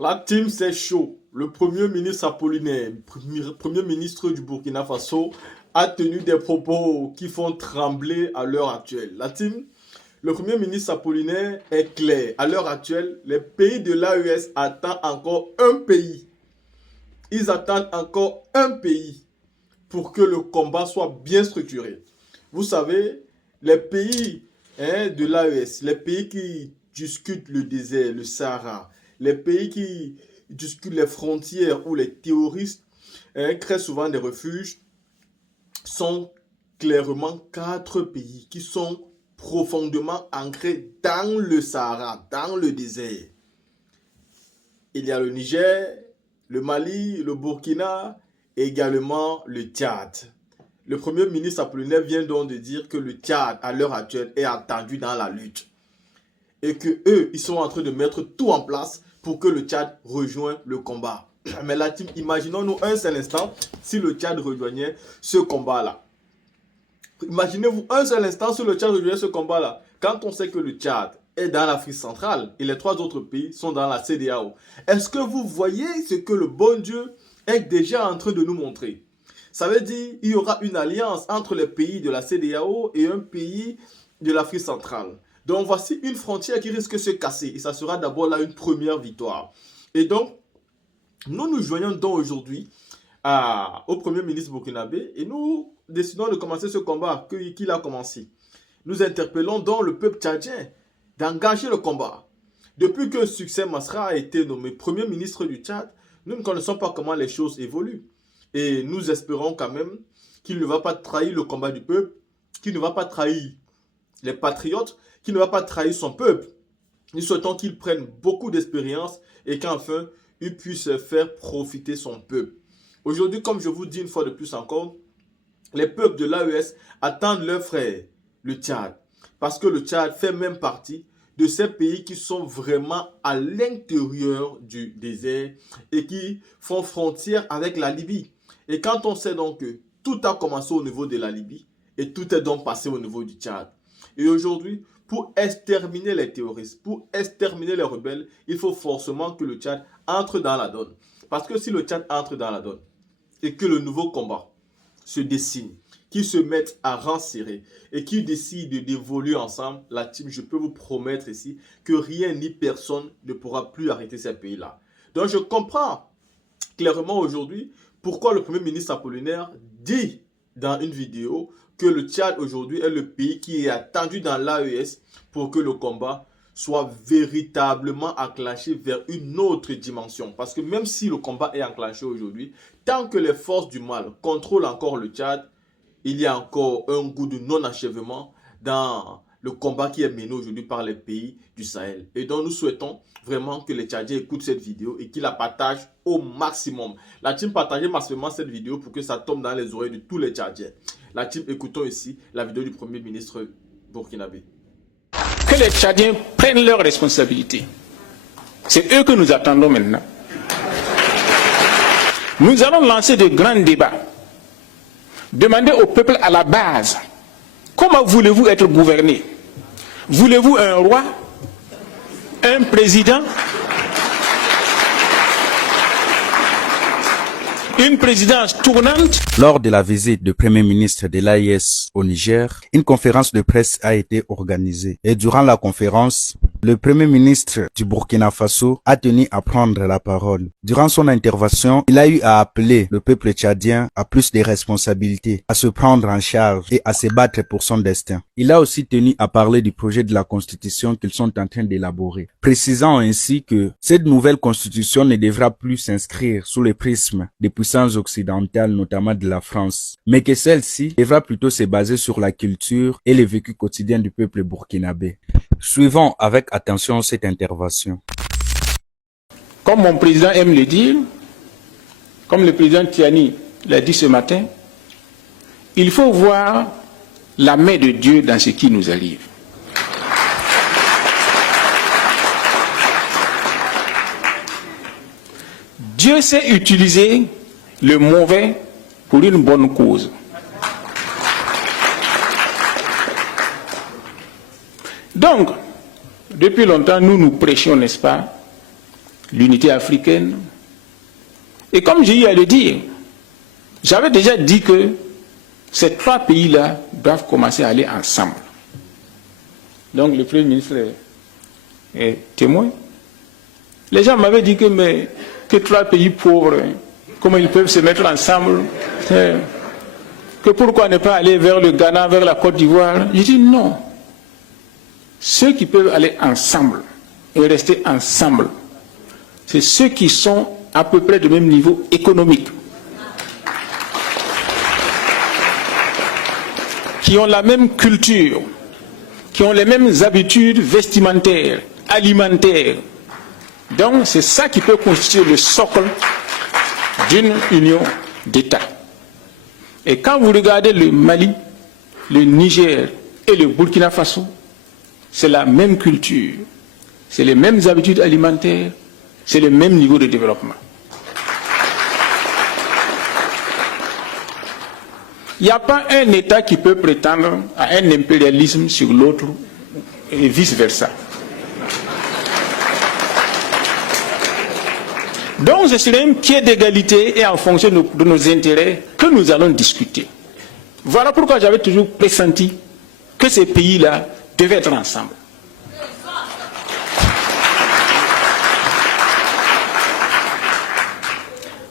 La team, c'est chaud. Le premier ministre Apollinaire, premier ministre du Burkina Faso, a tenu des propos qui font trembler à l'heure actuelle. La team, le premier ministre Apollinaire est clair. À l'heure actuelle, les pays de l'AES attendent encore un pays. Ils attendent encore un pays pour que le combat soit bien structuré. Vous savez, les pays de l'AES, les pays qui discutent le désert, le Sahara, les pays qui discutent les frontières où les terroristes créent souvent des refuges, sont clairement 4 pays qui sont profondément ancrés dans le Sahara, dans le désert. Il y a le Niger, le Mali, le Burkina et également le Tchad. Le premier ministre Apollinaire vient donc de dire que le Tchad, à l'heure actuelle, est attendu dans la lutte. Et que eux, ils sont en train de mettre tout en place pour que le Tchad rejoigne le combat. Mais la team, imaginons-nous un seul instant si le Tchad rejoignait ce combat-là. Imaginez-vous un seul instant si le Tchad rejoignait ce combat-là. Quand on sait que le Tchad est dans l'Afrique centrale et les 3 autres pays sont dans la CEDEAO. Est-ce que vous voyez ce que le bon Dieu est déjà en train de nous montrer? Ça veut dire qu'il y aura une alliance entre les pays de la CEDEAO et un pays de l'Afrique centrale. Donc voici une frontière qui risque de se casser. Et ça sera d'abord là une première victoire. Et donc, nous nous joignons donc aujourd'hui au premier ministre burkinabé et nous décidons de commencer ce combat qu'il a commencé. Nous interpellons donc le peuple tchadien d'engager le combat. Depuis que Succès Masra a été nommé premier ministre du Tchad, nous ne connaissons pas comment les choses évoluent. Et nous espérons quand même qu'il ne va pas trahir le combat du peuple, qu'il ne va pas trahir les patriotes, qu'il ne va pas trahir son peuple. Nous souhaitons qu'il prenne beaucoup d'expérience et qu'enfin, il puisse faire profiter son peuple. Aujourd'hui, comme je vous dis une fois de plus encore, les peuples de l'AES attendent leur frère, le Tchad. Parce que le Tchad fait même partie de ces pays qui sont vraiment à l'intérieur du désert et qui font frontière avec la Libye. Et quand on sait donc que tout a commencé au niveau de la Libye et tout est donc passé au niveau du Tchad. Et aujourd'hui, pour exterminer les terroristes, pour exterminer les rebelles, il faut forcément que le Tchad entre dans la donne. Parce que si le Tchad entre dans la donne et que le nouveau combat se dessine, qui se mettent à rang serré et qui décident d'évoluer ensemble, la team, je peux vous promettre ici que rien ni personne ne pourra plus arrêter ces pays-là. Donc je comprends clairement aujourd'hui pourquoi le premier ministre Apollinaire dit dans une vidéo que le Tchad aujourd'hui est le pays qui est attendu dans l'AES pour que le combat soit véritablement enclenché vers une autre dimension. Parce que même si le combat est enclenché aujourd'hui, tant que les forces du mal contrôlent encore le Tchad, il y a encore un goût de non-achèvement dans le combat qui est mené aujourd'hui par les pays du Sahel. Et donc nous souhaitons vraiment que les Tchadiens écoutent cette vidéo et qu'ils la partagent au maximum. La team, partagez massivement cette vidéo pour que ça tombe dans les oreilles de tous les Tchadiens. La team, écoutons ici la vidéo du premier ministre burkinabé. Que les Tchadiens prennent leurs responsabilités. C'est eux que nous attendons maintenant. Nous allons lancer de grands débats. Demandez au peuple à la base, comment voulez-vous être gouverné? Voulez-vous un roi? Un président? Une présidence tournante? Lors de la visite du Premier ministre de l'AES au Niger, une conférence de presse a été organisée. Et durant la conférence, le Premier ministre du Burkina Faso a tenu à prendre la parole. Durant son intervention, il a eu à appeler le peuple tchadien à plus de responsabilités, à se prendre en charge et à se battre pour son destin. Il a aussi tenu à parler du projet de la constitution qu'ils sont en train d'élaborer, précisant ainsi que cette nouvelle constitution ne devra plus s'inscrire sous le prisme des puissances occidentales, notamment de la France, mais que celle-ci devra plutôt se baser sur la culture et le vécu quotidien du peuple burkinabé. Suivons avec attention cette intervention. Comme mon président aime le dire, comme le président Tiani l'a dit ce matin, il faut voir la main de Dieu dans ce qui nous arrive. Dieu sait utiliser le mauvais pour une bonne cause. Donc, depuis longtemps, nous prêchions, n'est-ce pas, l'unité africaine. Et comme j'ai eu à le dire, j'avais déjà dit que ces trois pays-là doivent commencer à aller ensemble. Donc le Premier ministre est témoin. Les gens m'avaient dit que trois pays pauvres, comment ils peuvent se mettre ensemble, que pourquoi ne pas aller vers le Ghana, vers la Côte d'Ivoire. J'ai dit non. Ceux qui peuvent aller ensemble et rester ensemble, c'est ceux qui sont à peu près du même niveau économique, qui ont la même culture, qui ont les mêmes habitudes vestimentaires, alimentaires. Donc c'est ça qui peut constituer le socle d'une union d'États. Et quand vous regardez le Mali, le Niger et le Burkina Faso, c'est la même culture, c'est les mêmes habitudes alimentaires, c'est le même niveau de développement. Il n'y a pas un État qui peut prétendre à un impérialisme sur l'autre et vice-versa. Donc ce serait un pied d'égalité et en fonction de nos intérêts que nous allons discuter. Voilà pourquoi j'avais toujours pressenti que ces pays-là devaient être ensemble.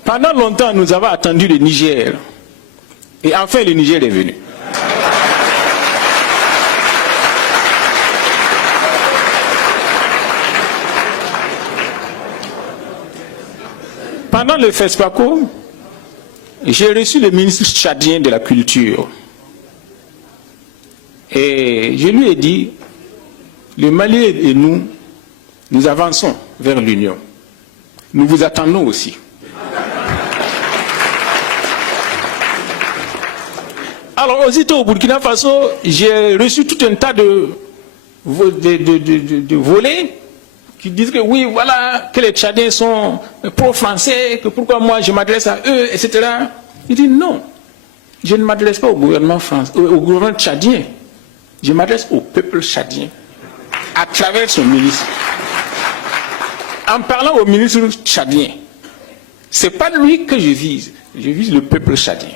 Pendant longtemps, nous avons attendu le Niger. Et enfin, le Niger est venu. Pendant le FESPACO, j'ai reçu le ministre tchadien de la Culture. Et je lui ai dit, le Mali et nous avançons vers l'Union. Nous vous attendons aussi. Alors, aussitôt au Burkina Faso, j'ai reçu tout un tas de volets qui disent que oui, voilà, que les Tchadiens sont pro-français, que pourquoi moi je m'adresse à eux, etc. Il dit non, je ne m'adresse pas au gouvernement français, au gouvernement tchadien, je m'adresse au peuple tchadien, à travers son ministre. En parlant au ministre tchadien, ce n'est pas lui que je vise le peuple tchadien.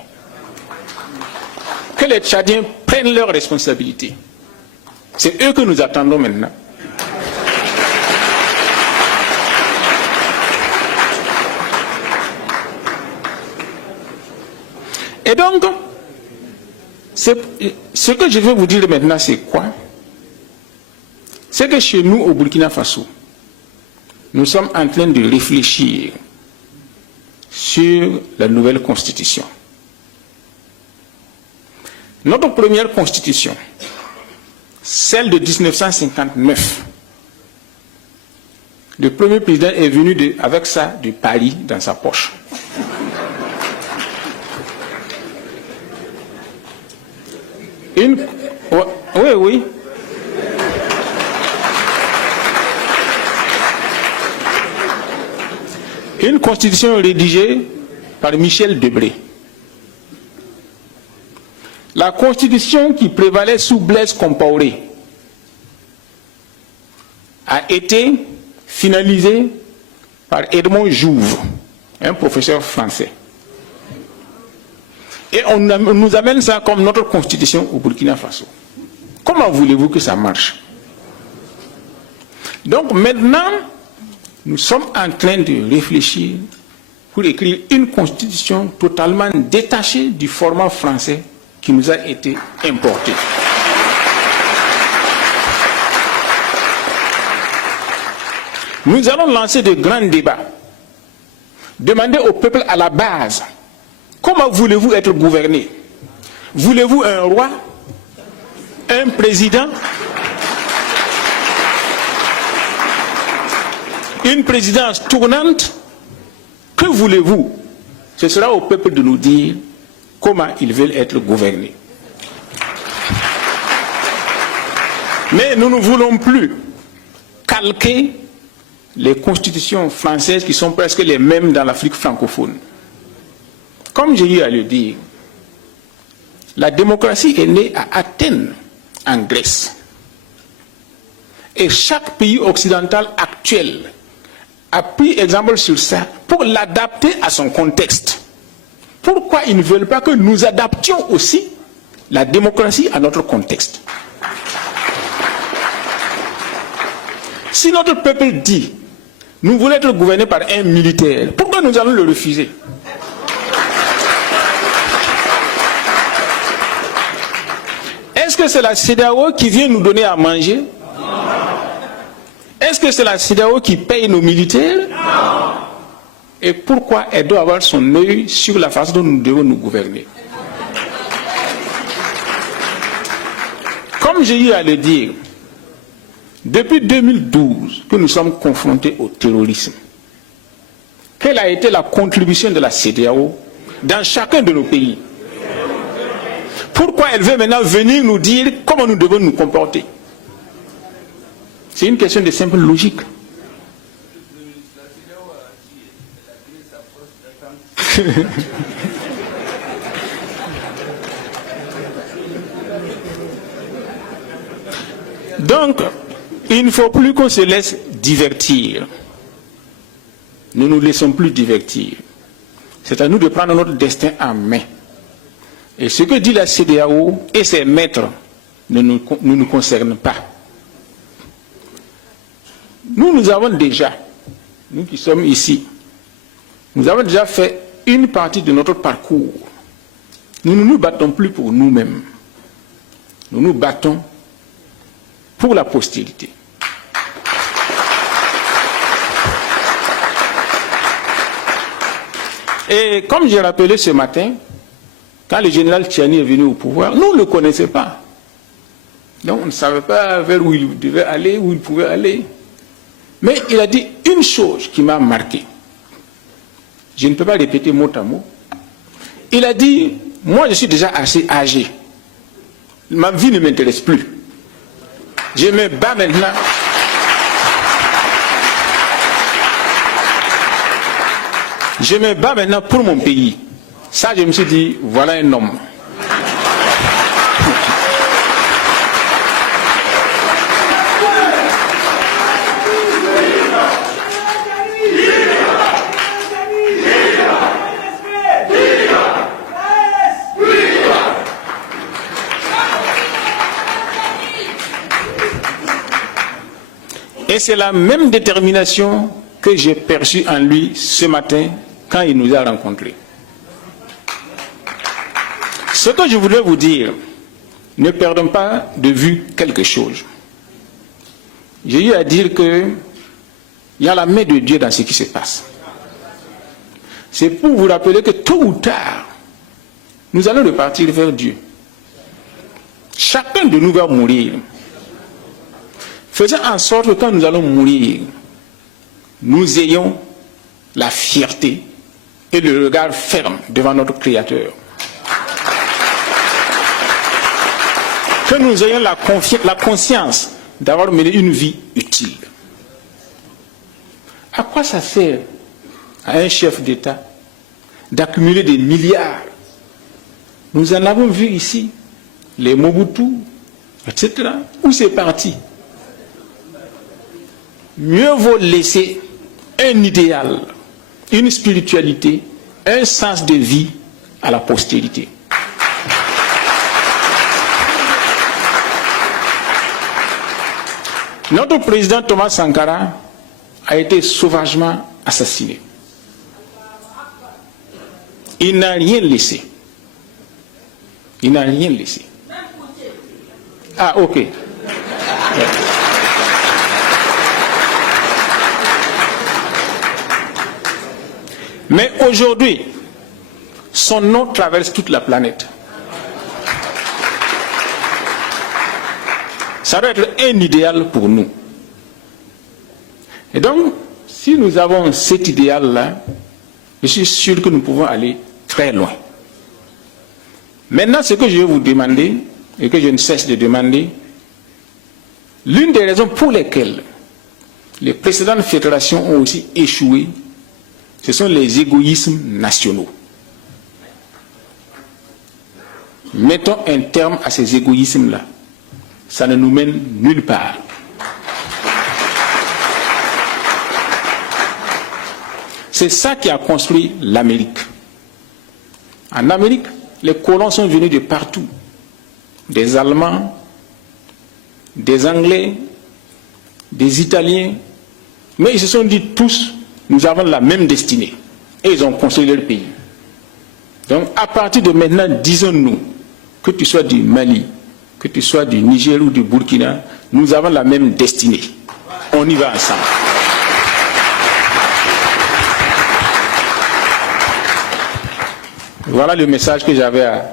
Que les Tchadiens prennent leurs responsabilités. C'est eux que nous attendons maintenant. Et donc, ce que je veux vous dire maintenant, c'est quoi? C'est que chez nous, au Burkina Faso, nous sommes en train de réfléchir sur la nouvelle constitution. Notre première constitution, celle de 1959, le premier président est venu avec ça de Paris dans sa poche. Oui. Une constitution rédigée par Michel Debré. La constitution qui prévalait sous Blaise Compaoré a été finalisée par Edmond Jouve, un professeur français. Et on nous amène ça comme notre constitution au Burkina Faso. Comment voulez-vous que ça marche? Donc maintenant, nous sommes en train de réfléchir pour écrire une constitution totalement détachée du format français qui nous a été importé. Nous allons lancer de grands débats. Demander au peuple à la base, comment voulez-vous être gouverné? Voulez-vous un roi? Un président? Une présidence tournante? Que voulez-vous? Ce sera au peuple de nous dire comment ils veulent être gouvernés. Mais nous ne voulons plus calquer les constitutions françaises qui sont presque les mêmes dans l'Afrique francophone. Comme j'ai eu à le dire, la démocratie est née à Athènes, en Grèce. Et chaque pays occidental actuel a pris exemple sur ça pour l'adapter à son contexte. Pourquoi ils ne veulent pas que nous adaptions aussi la démocratie à notre contexte? Si notre peuple dit, nous voulons être gouvernés par un militaire, pourquoi nous allons le refuser? Est-ce que c'est la CEDEAO qui vient nous donner à manger? Non. Est-ce que c'est la CEDEAO qui paye nos militaires? Non. Et pourquoi elle doit avoir son œil sur la façon dont nous devons nous gouverner? Comme j'ai eu à le dire, depuis 2012 que nous sommes confrontés au terrorisme, quelle a été la contribution de la CEDEAO dans chacun de nos pays? Pourquoi elle veut maintenant venir nous dire comment nous devons nous comporter? C'est une question de simple logique. Donc, il ne faut plus qu'on se laisse divertir. Ne nous laissons plus divertir. C'est à nous de prendre notre destin en main. Et ce que dit la CEDEAO et ses maîtres ne nous concerne pas. Nous avons déjà, nous qui sommes ici, nous avons déjà fait une partie de notre parcours. Nous ne nous battons plus pour nous-mêmes. Nous nous battons pour la postérité. Et comme j'ai rappelé ce matin, quand le général Tchiani est venu au pouvoir, nous ne le connaissions pas. Donc on ne savait pas vers où il devait aller, où il pouvait aller. Mais il a dit une chose qui m'a marqué. Je ne peux pas répéter mot à mot. Il a dit, moi je suis déjà assez âgé. Ma vie ne m'intéresse plus. Je me bats maintenant. Je me bats maintenant pour mon pays. Ça, je me suis dit, voilà un homme. Et c'est la même détermination que j'ai perçue en lui ce matin quand il nous a rencontrés. Ce que je voudrais vous dire, ne perdons pas de vue quelque chose. J'ai eu à dire qu'il y a la main de Dieu dans ce qui se passe. C'est pour vous rappeler que tôt ou tard, nous allons repartir vers Dieu. Chacun de nous va mourir. Faisons en sorte que quand nous allons mourir, nous ayons la fierté et le regard ferme devant notre Créateur. Que nous ayons la conscience d'avoir mené une vie utile. À quoi ça sert à un chef d'État d'accumuler des milliards? Nous en avons vu ici, les Mobutu, etc. Où c'est parti? Mieux vaut laisser un idéal, une spiritualité, un sens de vie à la postérité. Notre président Thomas Sankara a été sauvagement assassiné. Il n'a rien laissé. Il n'a rien laissé. Ah, ok. Ouais. Mais aujourd'hui, son nom traverse toute la planète. Ça doit être un idéal pour nous. Et donc, si nous avons cet idéal-là, je suis sûr que nous pouvons aller très loin. Maintenant, ce que je vais vous demander, et que je ne cesse de demander, l'une des raisons pour lesquelles les précédentes fédérations ont aussi échoué, ce sont les égoïsmes nationaux. Mettons un terme à ces égoïsmes-là. Ça ne nous mène nulle part. C'est ça qui a construit l'Amérique. En Amérique, les colons sont venus de partout. Des Allemands, des Anglais, des Italiens. Mais ils se sont dit tous, nous avons la même destinée. Et ils ont construit leur pays. Donc à partir de maintenant, disons-nous, que tu sois du Mali, que tu sois du Niger ou du Burkina, nous avons la même destinée. On y va ensemble. Voilà le message que j'avais à